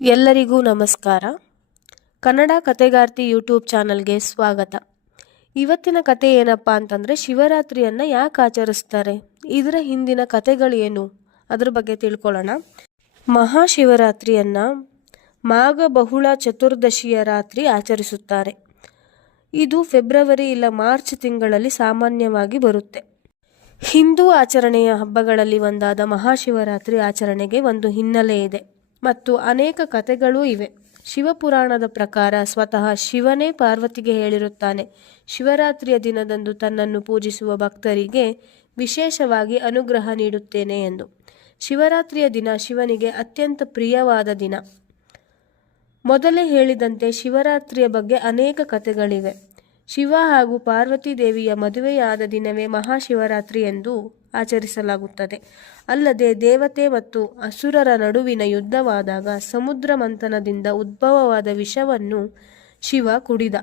ಎಲ್ಲರಿಗೂ ನಮಸ್ಕಾರ. ಕನ್ನಡ ಕತೆಗಾರ್ತಿ ಯೂಟ್ಯೂಬ್ ಚಾನಲ್ಗೆ ಸ್ವಾಗತ. ಇವತ್ತಿನ ಕತೆ ಏನಪ್ಪ ಅಂತಂದರೆ, ಶಿವರಾತ್ರಿಯನ್ನು ಯಾಕೆ ಆಚರಿಸ್ತಾರೆ, ಇದರ ಹಿಂದಿನ ಕತೆಗಳೇನು, ಅದ್ರ ಬಗ್ಗೆ ತಿಳ್ಕೊಳ್ಳೋಣ. ಮಹಾಶಿವರಾತ್ರಿಯನ್ನು ಮಾಘ ಬಹುಳ ಚತುರ್ದಶಿಯ ರಾತ್ರಿ ಆಚರಿಸುತ್ತಾರೆ. ಇದು ಫೆಬ್ರವರಿ ಇಲ್ಲ ಮಾರ್ಚ್ ತಿಂಗಳಲ್ಲಿ ಸಾಮಾನ್ಯವಾಗಿ ಬರುತ್ತೆ. ಹಿಂದೂ ಆಚರಣೆಯ ಹಬ್ಬಗಳಲ್ಲಿ ಒಂದಾದ ಮಹಾಶಿವರಾತ್ರಿ ಆಚರಣೆಗೆ ಒಂದು ಹಿನ್ನೆಲೆ ಇದೆ ಮತ್ತು ಅನೇಕ ಕಥೆಗಳೂ ಇವೆ. ಶಿವಪುರಾಣದ ಪ್ರಕಾರ ಸ್ವತಃ ಶಿವನೇ ಪಾರ್ವತಿಗೆ ಹೇಳಿರುತ್ತಾನೆ, ಶಿವರಾತ್ರಿಯ ದಿನದಂದು ತನ್ನನ್ನು ಪೂಜಿಸುವ ಭಕ್ತರಿಗೆ ವಿಶೇಷವಾಗಿ ಅನುಗ್ರಹ ನೀಡುತ್ತೇನೆ ಎಂದು. ಶಿವರಾತ್ರಿಯ ದಿನ ಶಿವನಿಗೆ ಅತ್ಯಂತ ಪ್ರಿಯವಾದ ದಿನ. ಮೊದಲೇ ಹೇಳಿದಂತೆ ಶಿವರಾತ್ರಿಯ ಬಗ್ಗೆ ಅನೇಕ ಕಥೆಗಳಿವೆ. ಶಿವ ಹಾಗೂ ಪಾರ್ವತಿ ದೇವಿಯ ಮದುವೆಯಾದ ದಿನವೇ ಮಹಾಶಿವರಾತ್ರಿ ಎಂದು ಆಚರಿಸಲಾಗುತ್ತದೆ. ಅಲ್ಲದೆ ದೇವತೆ ಮತ್ತು ಅಸುರರ ನಡುವಿನ ಯುದ್ಧವಾದಾಗ ಸಮುದ್ರ ಮಂಥನದಿಂದ ಉದ್ಭವವಾದ ವಿಷವನ್ನು ಶಿವ ಕುಡಿದ.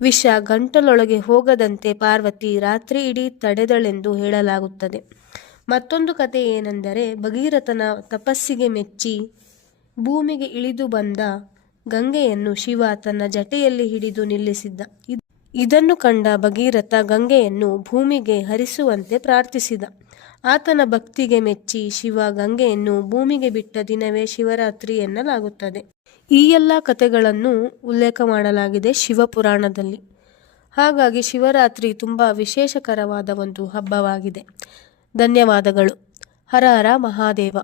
ವಿಷ ಗಂಟಲೊಳಗೆ ಹೋಗದಂತೆ ಪಾರ್ವತಿ ರಾತ್ರಿ ಇಡೀ ತಡೆದಳೆಂದು ಹೇಳಲಾಗುತ್ತದೆ. ಮತ್ತೊಂದು ಕತೆ ಏನೆಂದರೆ, ಭಗೀರಥನ ತಪಸ್ಸಿಗೆ ಮೆಚ್ಚಿ ಭೂಮಿಗೆ ಇಳಿದು ಬಂದ ಗಂಗೆಯನ್ನು ಶಿವ ತನ್ನ ಜಟೆಯಲ್ಲಿ ಹಿಡಿದು ನಿಲ್ಲಿಸಿದ್ದ. ಇದನ್ನು ಕಂಡ ಭಗೀರಥ ಗಂಗೆಯನ್ನು ಭೂಮಿಗೆ ಹರಿಸುವಂತೆ ಪ್ರಾರ್ಥಿಸಿದ. ಆತನ ಭಕ್ತಿಗೆ ಮೆಚ್ಚಿ ಶಿವ ಗಂಗೆಯನ್ನು ಭೂಮಿಗೆ ಬಿಟ್ಟ ದಿನವೇ ಶಿವರಾತ್ರಿ ಎನ್ನಲಾಗುತ್ತದೆ. ಈ ಎಲ್ಲ ಕಥೆಗಳನ್ನು ಉಲ್ಲೇಖ ಮಾಡಲಾಗಿದೆ ಶಿವಪುರಾಣದಲ್ಲಿ. ಹಾಗಾಗಿ ಶಿವರಾತ್ರಿ ತುಂಬ ವಿಶೇಷಕರವಾದ ಒಂದು ಹಬ್ಬವಾಗಿದೆ. ಧನ್ಯವಾದಗಳು. ಹರ ಹರ ಮಹಾದೇವ.